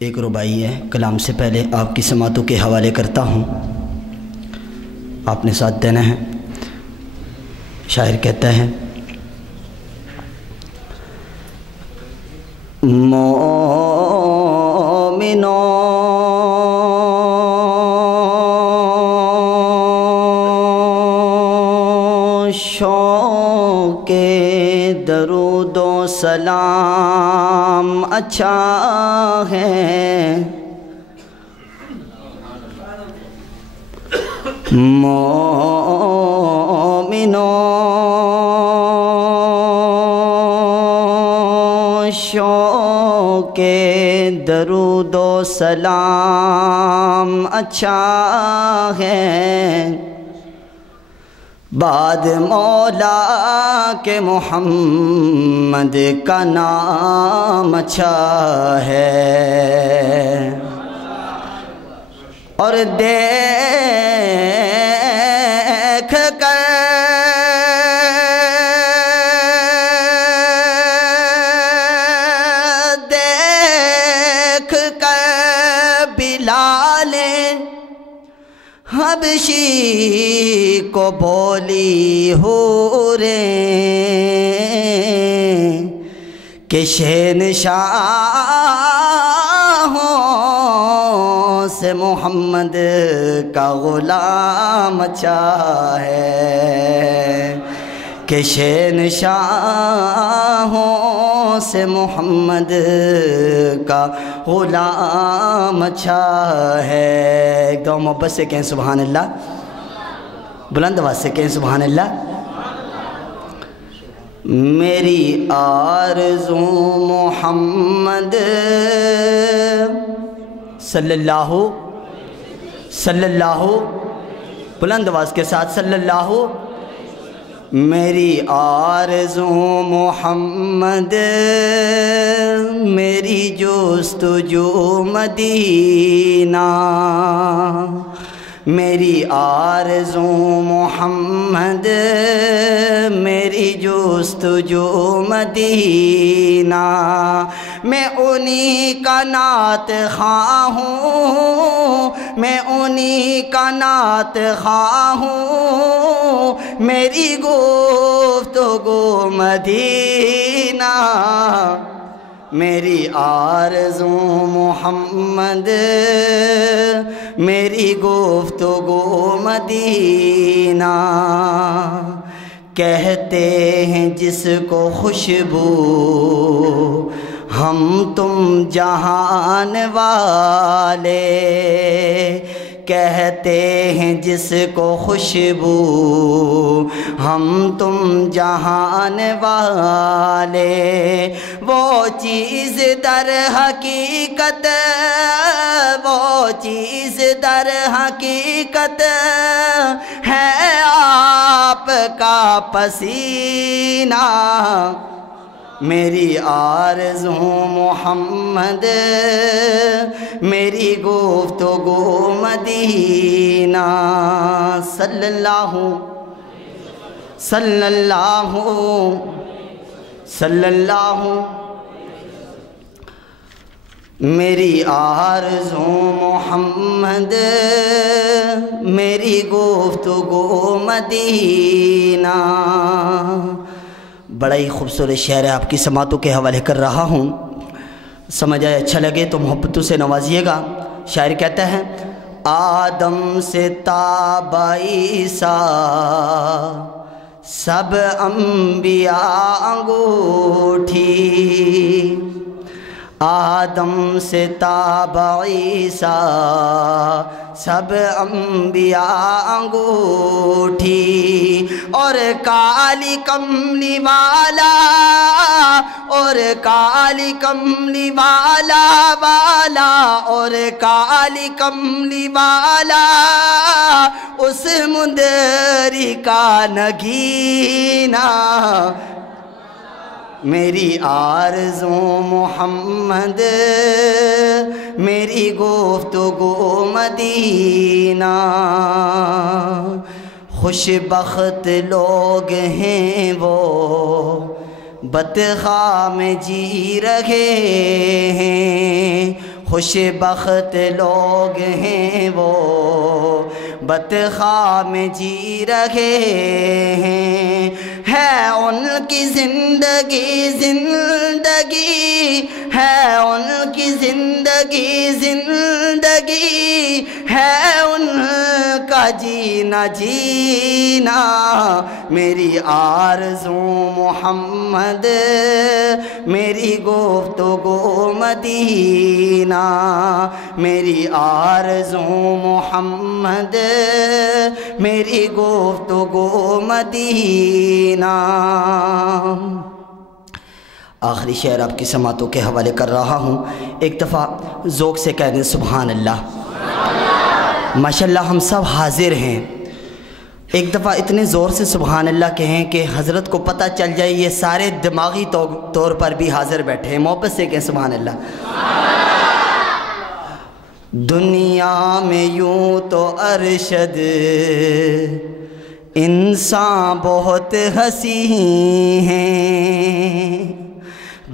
ایک ربائی ہے، کلام سے پہلے آپ کی سماعتوں کے حوالے کرتا ہوں، آپ نے ساتھ دینا ہے۔ شاعر کہتا ہے: مومنوں شوق درود و سلام اچھا ہے، مومنوں شوق درود و سلام اچھا ہے، بعد مولا کے محمد کا نام اچھا ہے، اور دیکھ کر بلال حبشی کو بولی حوریں کہ شہنشاہوں سے محمد کا غلام اچھا ہے، کہ شہنشاہوں سے محمد کا غلام اچھا ہے۔ ایک دو محبت سے کہیں سبحان اللہ، بلند آواز سے کہیں سبحان اللہ۔ میری آرزو محمد صلی اللہ بلند آواز کے ساتھ صلی اللہ، میری آرزو محمد، میری جستجو مدینہ، میری آرزو محمد، میری جستجو مدینہ، میں انہی کا نعت خواہ ہوں، میں انہی کا نعت خواہ ہوں، میری گفتگو مدینہ، میری آرزو محمد، میری گفتگو مدینہ، کہتے ہیں جس کو خوشبو ہم تم جہان والے، کہتے ہیں جس کو خوشبو ہم تم جہان والے، وہ چیز در حقیقت، وہ چیز در حقیقت ہے آپ کا پسینہ، میری آرزو محمد، میری گفتگو مدینہ، صلی اللہ صلی اللہ صلی اللہ، میری آرزو محمد، میری گفتگو مدینہ۔ بڑا ہی خوبصورت شعر ہے، آپ کی سماعتوں کے حوالے کر رہا ہوں، سمجھ آئے اچھا لگے تو محبتوں سے نوازیے گا۔ شاعر کہتا ہے: آدم سے تاب عیسیٰ سب انبیاء انگوٹھی، آدم سے تاب عیسیٰ سب انبیاء انگوٹھی، اور کالی کملی والا، اور کالی کملی والا اور کالی کملی والا اس مندری کا نگینہ، میری آرزو محمد، میری گفتگو مدینہ، خوش بخت لوگ ہیں وہ بطخاں میں جی رہے ہیں، خوش بخت لوگ ہیں وہ بطخاء میں جی رہے ہیں، ہے ان کی زندگی زندگی، ہے ان کی زندگی زندگی، ہے ان کا جینا جینا، میری آرزو محمد میری گفتگو مدینہ، میری آرزو محمد میری گفتگو مدینہ۔ آخری شعر آپ کی سماعتوں کے حوالے کر رہا ہوں، ایک دفعہ ذوق سے کہہ دیں سبحان اللہ۔ ماشاءاللہ ہم سب حاضر ہیں، ایک دفعہ اتنے زور سے سبحان اللہ کہیں کہ حضرت کو پتہ چل جائے یہ سارے دماغی طور پر بھی حاضر بیٹھے ہیں، محبت سے کہیں سبحان اللہ۔ دنیا میں یوں تو ارشد انسان بہت ہنسی ہیں،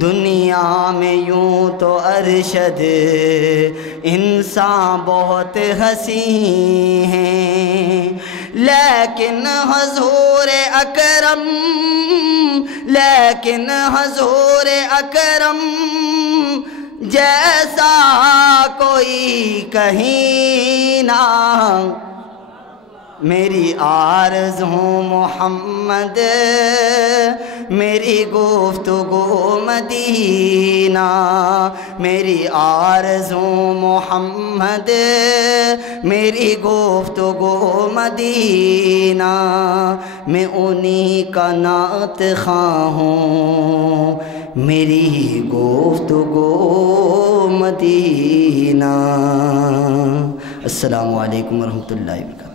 دنیا میں یوں تو ارشد انسان بہت ہنسی ہیں، لیکن حضور اکرم، لیکن حضور اکرم جیسا کوئی کہیں نہ، میری آرزو محمد میری گفتگو مدینہ، میری آرزو محمد میری گفتگو مدینہ، میں انہی کا نعت خواہ ہوں میری گفتگو مدینہ۔ السلام علیکم ورحمۃ اللہ وبرکاتہ۔